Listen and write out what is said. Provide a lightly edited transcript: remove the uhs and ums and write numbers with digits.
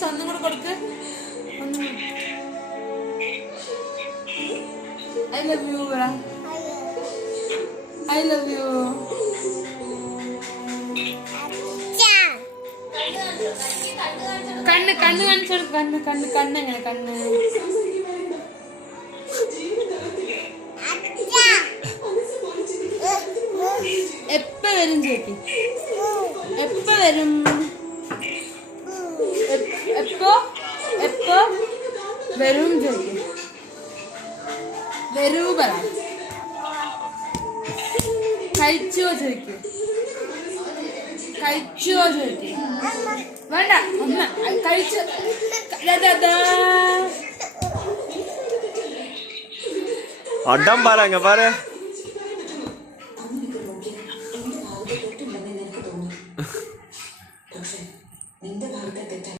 Kiss ഒന്നും കൂടെ കൊടുക്ക്. I love you, bra. I love you. കണ്ണ് കണ്ണ് കാണിച്ചു കൊടുക്ക്. കണ്ണ് കണ്ണ് കണ്ണ് എങ്ങനെ കണ്ണ് എപ്പ വരും ചേച്ചി? എപ്പ വരും? എപ്പോ എപ്പോ വരും ചേച്ചി? വരൂ പറ. കഴിച്ചോ ചോദിക്കും. കഴിച്ചോ ചോദിക്കും. വേണ്ട ഒന്ന് കഴിച്ചു. അഡം പാരാങ്ക പാരേ.